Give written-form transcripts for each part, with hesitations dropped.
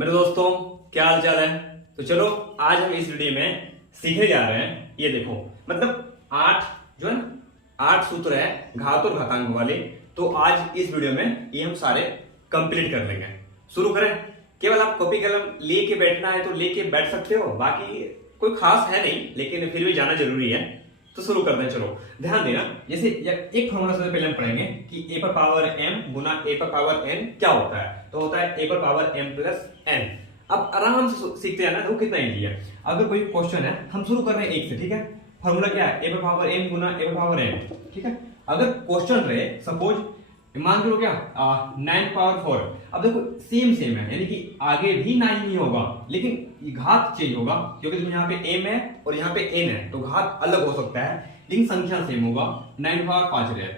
मेरे दोस्तों, क्या हाल चाल है। तो चलो आज हम इस वीडियो में सीखने जा रहे हैं। ये देखो, मतलब 8 जो है ना, 8 सूत्र है घात और घातांक वाले। तो आज इस वीडियो में ये हम सारे कंप्लीट कर लेंगे। शुरू करें। केवल आप कॉपी कलम लेके बैठना है तो लेके बैठ सकते हो, बाकी कोई खास है नहीं, लेकिन फिर भी जाना जरूरी है। तो शुरू करते हैं। चलो ध्यान देना, जैसे एक फॉर्मूला सबसे पहले हम पढ़ेंगे कि a पर पावर m गुना a पर पावर n क्या होता है। तो होता है a पर पावर m प्लस n। अब आराम से सीखते जाना, देखो कितना इजी है। अगर कोई क्वेश्चन है, हम शुरू कर रहे हैं एक से, ठीक है। फॉर्मूला क्या है, a पर पावर m गुना a पर पावर n, ठीक है। अगर क्वेश्चन रहे सपोज मान लो क्या 9 पावर 4। अब देखो सेम है, यानी कि आगे भी 9 नहीं होगा, लेकिन घात चेंज होगा, क्योंकि यहाँ पे m है और यहाँ पे n है, तो घात अलग हो सकता है, लेकिन संख्या सेम होगा। 9 पावर 5 रहे,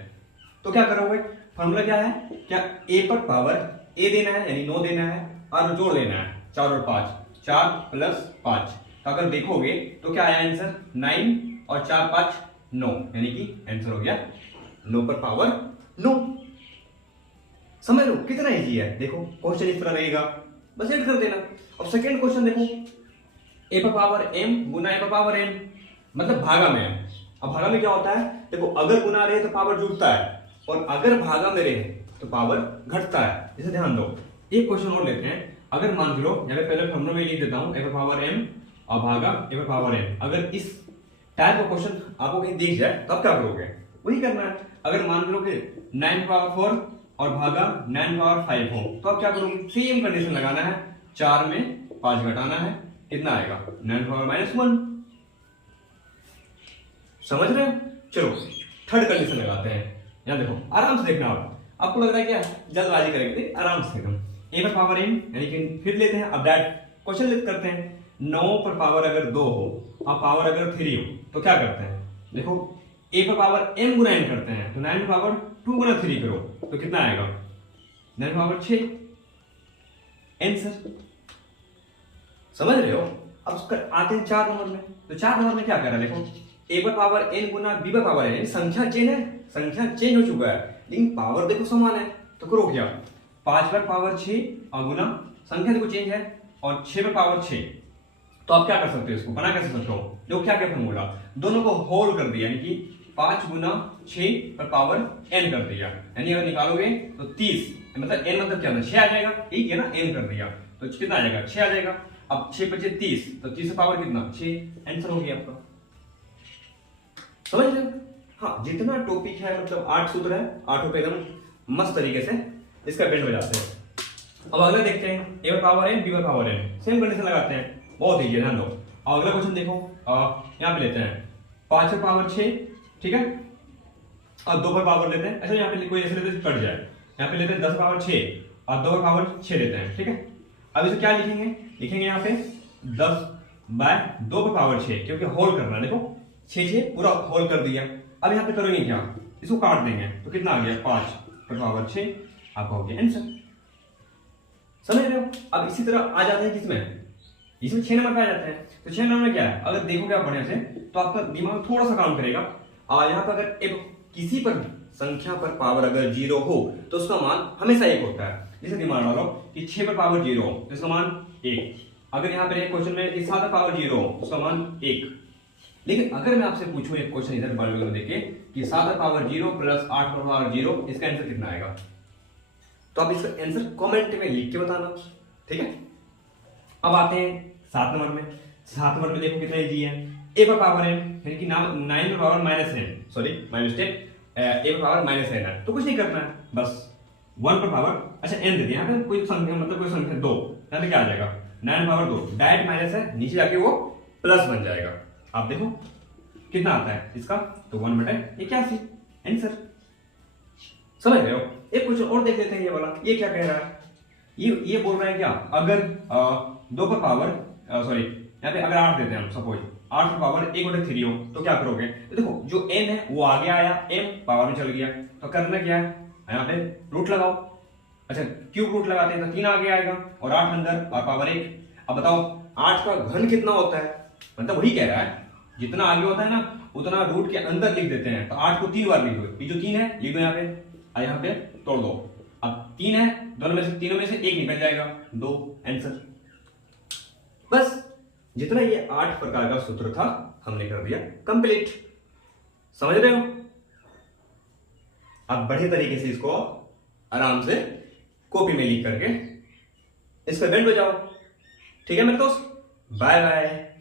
तो क्या करोगे, फॉर्मूला क्या है, क्या a पर पावर a देना है यानी 9 देना है, और जोड़ देना है 4 और 5, 4 प्लस 5। तो अगर देखोगे तो क्या आया आंसर, 9 और 4 5 9, यानी कि आंसर हो गया 9 पर पावर 9। समझ लो कितना इजी है। देखो क्वेश्चन इस तरह रहेगा, बस ऐड कर देना। अब सेकंड क्वेश्चन देखो, a पर पावर m गुना a पर पावर n, मतलब भागा में है। अब भागा में क्या होता है, देखो अगर गुना रहे तो पावर जुड़ता है, और अगर भागा में रहे तो पावर घटता है। जैसे ध्यान दो, एक क्वेश्चन और लेते हैं। अगर मान लो यहाँ पे पहले फॉर्मूला में लिख देता हूँ, a पर पावर m और भागा a पर पावर n। अगर इस टाइप का क्वेश्चन आपको कहीं दिख जाए तब क्या करोगे, वही करना है। अगर मान लो कि 9 पावर 4 और भागा 9 पावर 5 हो, तो अब क्या करोगे, सेम कंडीशन लगाना है, 4 में 5 घटाना है, कितना आएगा 9 पावर -1। समझ रहे हो। चलो थर्ड कंडीशन लगाते हैं। यहां देखो आराम से देखना, आपको लग रहा है क्या जल्दबाजी करेंगे, आराम से एकदम। a पर पावर m, यानी कि फिर लेते हैं, अब दैट क्वेश्चन लेते करते हैं। 9 पर पावर अगर 2 हो और पावर अगर 3 हो, तो क्या करते हैं, देखो a पर पावर m गुना n करते हैं, तो 9 पर पावर 2 गुना 3 करो तो कितना आएगा, 9 पर पावर 6 आंसर। समझ रहे हो। अब उसका आते हैं 4 नंबर में। तो 4 नंबर में क्या कर रहा है, देखो a पर पावर n गुना b पर पावर n, संख्या चेंज है, संख्या चेंज हो चुका है, लेकिन पावर देखो समान है। तो करो क्या, 5 पर पावर 6 और गुना संख्या देखो चेंज है, और 6 पर पावर 6। तो आप क्या कर सकते हो, इसको बना कैसे सकते हो, देखो क्या क्या फॉर्मूला, दोनों को होल कर दिया, यानी कि 5 गुना 6 पर पावर n कर दिया, यानी अगर निकालोगे तो 30, मतलब n मतलब क्या होता है 6 आ जाएगा, ठीक है ना, n कर दिया तो कितना आ जाएगा 6 आ जाएगा। अब 6 बचे 30, तो 30 से पावर कितना 6, आंसर हो गया आपका। समझ रहे हो। हाँ, जितना टॉपिक है, मतलब 8 सूत्र है, 8 पे एकदम मस्त तरीके से इसका बेल्ट हो जाते हैं। अब अगला देखते हैं, a पर पावर n b पर पावर n, सेम कंडीशन लगाते हैं, बहुत इजी है, ध्यान दो। और अगला क्वेश्चन देखो, यहाँ पे लेते हैं 5 पर पावर 6, ठीक है, और 2 पर पावर लेते हैं, ऐसा यहाँ पे कोई ऐसे लेते कट जाए, यहाँ पे लेते हैं 10 पावर 6 और 2 पर पावर 6 लेते हैं, ठीक है। अब इसे क्या लिखेंगे, लिखेंगे यहाँ पे 10 बाय 2 पर पावर 6, क्योंकि होल करना है, देखो 6 पूरा होल कर दिया। अब यहाँ पे करोगे क्या, इसको काट देंगे, तो कितना आ गया 5 पर पावर 6, आपका हो गया आंसर। समझ रहे हो। अब इसी तरह आ जाते हैं किसमें, इसमें 6 नंबर पे आ जाते हैं। तो 6 नंबर में क्या है, अगर देखोगे आप बढ़िया से तो आपका दिमाग थोड़ा सा काम करेगा। और यहाँ पर अगर एक किसी पर संख्या पर पावर अगर 0 हो तो उसका मान हमेशा 1 होता है। जैसे दिमाग डालो कि 6 पर पावर 0 हो तो इसका मान 1। अगर यहाँ पर एक क्वेश्चन में 7 पर पावर 0 हो तो उसका मान 1। लेकिन अगर मैं आपसे पूछूं एक क्वेश्चन इधर बड़े में देखे कि 7 पर पावर 0 प्लस 8 पर पावर 0, इसका आंसर कितना आएगा, तो आप इसका आंसर कमेंट में लिख के बताना, ठीक है। अब आते हैं 7 नंबर में। 7 नंबर में देखो कितना इजी है, a पर पावर n, यानी कि 9 पर power -n, sorry my mistake, a पर पावर -n है, तो कुछ नहीं करना है, बस 1 पर पावर, अच्छा n दे दिया, यहाँ पे कोई संख्या, मतलब कोई संख्या 2, यहाँ पे क्या आ जाएगा 9 पावर 2, डायरेक्ट माइनस है, नीचे जाके वो प्लस बन जाएगा। आप देखो कितना आता है इसका, तो 1/81 आंसर। समझ रहे हो। एक क्वेश्चन और देख लेते हैं, ये वाला, ये क्या कह रहा है, ये बोल रहा है क्या, अगर 2 पर पावर सॉरी यहाँ पे अगर 8 देते हैं हम, सपोज 8 पर पावर 1/3 हो, तो क्या करोगे, तो देखो जो n है वो आगे आया, m पावर में चल गया, तो करना क्या है, यहाँ पे रूट लगाओ। अच्छा क्यूब रूट लगाते हैं तो 3 आगे आएगा और 8 अंदर और पावर 1। अब बताओ 8 का घन कितना होता है, मतलब वही कह रहा है जितना आगे होता है ना उतना रूट के अंदर लिख देते हैं। तो 8 को 3 बार लिख दो, ये जो 3 है लिख दो यहाँ पे, यहाँ पे तोड़ दो। अब 3 है, दोनों में से तीनों में से एक निकल जाएगा, 2 आंसर। बस जितना ये 8 प्रकार का सूत्र था हमने कर दिया कंप्लीट। समझ रहे हो? अब बढ़िया तरीके से इसको आराम से कॉपी में लिख करके इसका बैंड बजाओ। ठीक है मेरे दोस्त, बाय बाय।